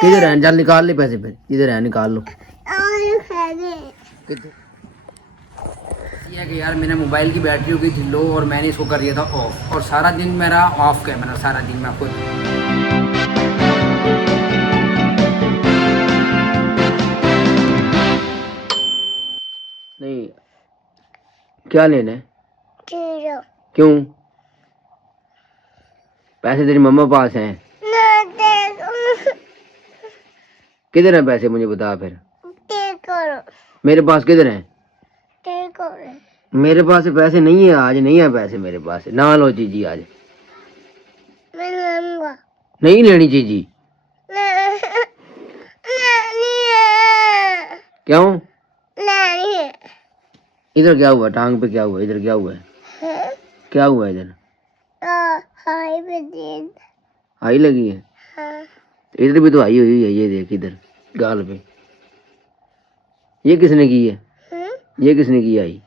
किधर है? चल निकाल ले पैसे फिर, किधर है निकाल लो। किधर? ये है कि यार मेरे मोबाइल की बैटरी हो गई थी लो और मैंने इसको कर दिया था ऑफ, और सारा दिन मेरा ऑफ कैमरा, सारा दिन मैं आपको नहीं। क्या लेना है? क्यों? पैसे तेरी मम्मा पास हैं। किधर है पैसे मुझे बता फिर। मेरे पास किधर है? मेरे पास पैसे नहीं है, आज नहीं है पैसे मेरे पास, ना लो चीजी आज। नहीं लेनी चीजी। क्यों? इधर क्या हुआ? टांग पे क्या हुआ? इधर क्या हुआ है? क्या हुआ इधर? आई लगी है। इधर भी तो आई हुई है, ये देख इधर गाल पे। ये किसने की है? ये किसने की आई?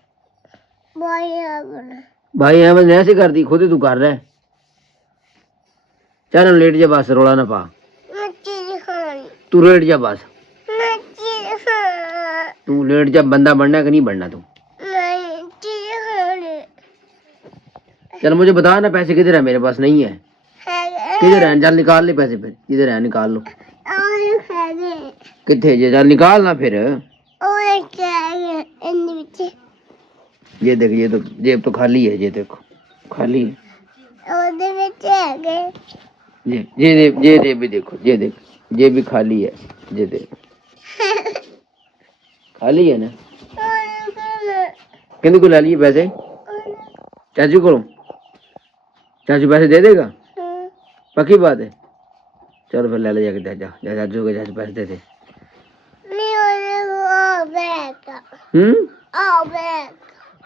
भाई है बस ऐसे कर दी, खुद ही तू कर रहा है। चल लेट जा बस, रोला ना पा। तू लेट जा बस, तू लेट जा। बंदा बनना है कि नहीं बनना तू? चल मुझे बता ना पैसे किधर है, मेरे पास नहीं है। किधर है? चल निकाल ले पैसे फिर, किधर है निकाल लो। कितने जे? चल निकाल ना फिर। ये देख, ये तो जेब तो खाली है, ये देखो खाली है। ये जेब भी देखो, ये देख ये भी खाली है, ये देख खाली है ना। किंतु को ला लिए पैसे? चाचू को। चाचू पैसे दे देगा? पक्की बात है। चलो फिर ले ले जाके दे, जा चाचू के, चाचू पैसे दे दे।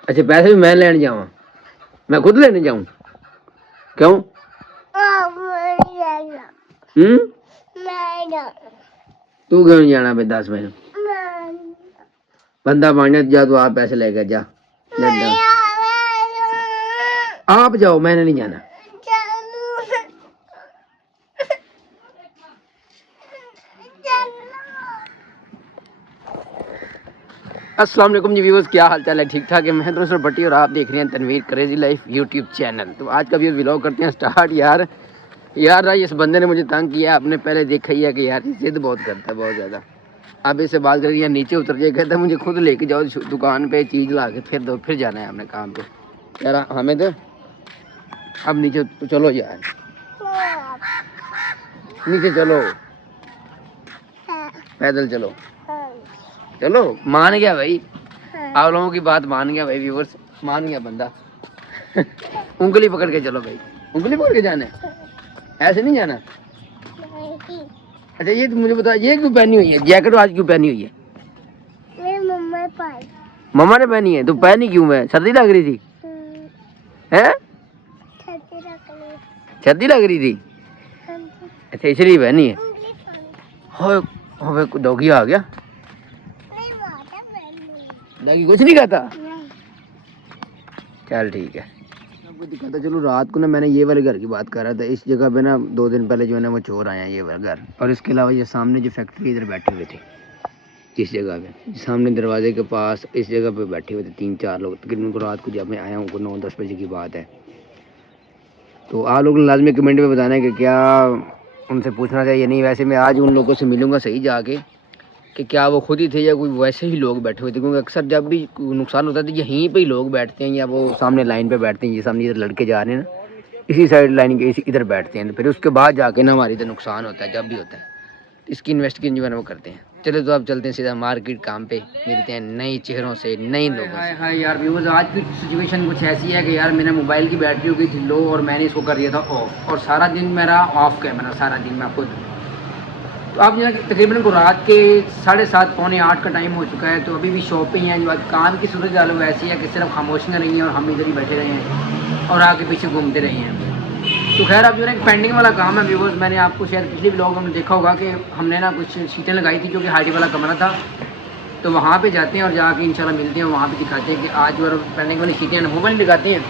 अच्छा पैसे भी मैं लेने जाऊँ? मैं खुद लेने जाऊँ? क्यों? तू क्यों नहीं जाना भाई? 10 मिनट बंदा मांगने जा, तू आप पैसे लेकर जा। आप जाओ, मैंने नहीं जाना। अस्सलाम वालेकुम जी व्यूअर्स, क्या हाल चाल है? ठीक ठाक है। मैं दोस्तों भट्टी और आप देख रहे हैं Tanveer crazy life YouTube channel. तो आज का व्लॉग करते हैं स्टार्ट। यार इस बंदे ने मुझे तंग किया, आपने पहले देखा ही है कि यार जिद बहुत करता है, बहुत ज़्यादा। अब इससे बात करें, यार नीचे उतर जाए, कहता है मुझे खुद लेके जाओ दुकान पे चीज़ ला के, फिर जाना है अपने काम पे। यार हमें तो अब नीचे तो चलो यार, नीचे चलो, पैदल चलो। चलो मान गया भाई, आप लोगों की बात मान गया भाई, व्यूअर्स मान गया बंदा। उंगली पकड़ के चलो भाई, उंगली पकड़ के जाना है, ऐसे नहीं जाना। अच्छा ये तो मुझे बता, ये क्यों पहनी हुई है जैकेट? आज क्यों पहनी हुई है? मम्मा ने पहनी है। तो पहनी क्यों है? सर्दी लग रही थी? हैं? सर्दी लग रही थी? अच्छा इसलिए पहनी है। हो डॉगी आ गया। डॉगी कुछ नहीं खाता? चल ठीक है। आपको दिखाता चलो। रात को ना मैंने ये वाले घर की बात कर रहा था, इस जगह पे ना 2 दिन पहले जो है ना वो चोर आए हैं ये वाला घर। और इसके अलावा ये सामने जो फैक्ट्री इधर बैठे हुए थे, जिस जगह पे सामने दरवाजे के पास इस जगह पे बैठे हुए थे 3-4 लोग। तकरीबन उनको रात को जब मैं आया हूँ 9-10 बजे की बात है। तो आप लोग लाजमी कमेंट में बताना है कि क्या उनसे पूछना चाहिए नहीं। वैसे मैं आज उन लोगों से मिलूँगा सही जाके कि क्या वो खुद ही थे या कोई वैसे ही लोग बैठे हुए थे, क्योंकि अक्सर जब भी नुकसान होता है तो यहीं पे ही लोग बैठते हैं, या वो सामने लाइन पे बैठते हैं। ये सामने इधर लड़के जा रहे हैं ना, इसी साइड लाइन के इधर बैठते हैं। तो फिर उसके बाद जाके ना हमारी इधर नुकसान होता है जब भी होता है। इसकी इन्वेस्टिगेशन जो है वो करते हैं। चलो तो अब चलते हैं सीधा मार्केट काम पे, मिलते हैं नए चेहरों से, नए लोगों से। हाय यार व्यूअर्स, आज की सिचुएशन कुछ ऐसी है कि यार मेरे मोबाइल की बैटरी हो गई थी लो और मैंने इसको कर दिया था ऑफ, और सारा दिन मेरा ऑफ कैमरा, सारा दिन मैं खुद। तो अब जो तकरीबन को रात के 7:30 पौने 8 का टाइम हो चुका है। तो अभी भी शॉप पे ही हैं। जो आज काम की सूरत हाल ऐसी है कि सिर्फ खामोशियाँ रही हैं और हम इधर ही बैठे रहे हैं और आगे पीछे घूमते रहे हैं। तो खैर अब जो है एक पेंडिंग वाला काम है व्यूअर्स। मैंने आपको शायद पिछले व्लॉग में देखा होगा कि हमने ना कुछ शीटें लगाई थी जो कि हाइट वाला कमरा था। तो वहाँ पे जाते हैं और जाके इंशाल्लाह मिलते हैं, वहाँ पे दिखाते हैं कि आज जो पेंडिंग वाली शीटें हैं वो वाली लगाते हैं।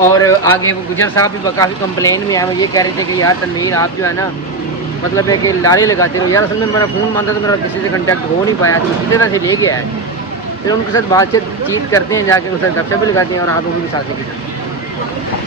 और आगे वो गुजर साहब भी काफ़ी कंप्लेन में है, वो ये कह रहे थे कि यार तनवीर आप जो है ना मतलब है कि लारे लगाते रहो यार। असल में मेरा फ़ोन मानता तो मेरा किसी से कांटेक्ट हो नहीं पाया, तो इसी तरह से ले गया है। फिर उनके साथ बातचीत करते हैं, जाके उनसे गपशप भी लगाते हैं और हाथों की भी साथ लेके चलते हैं।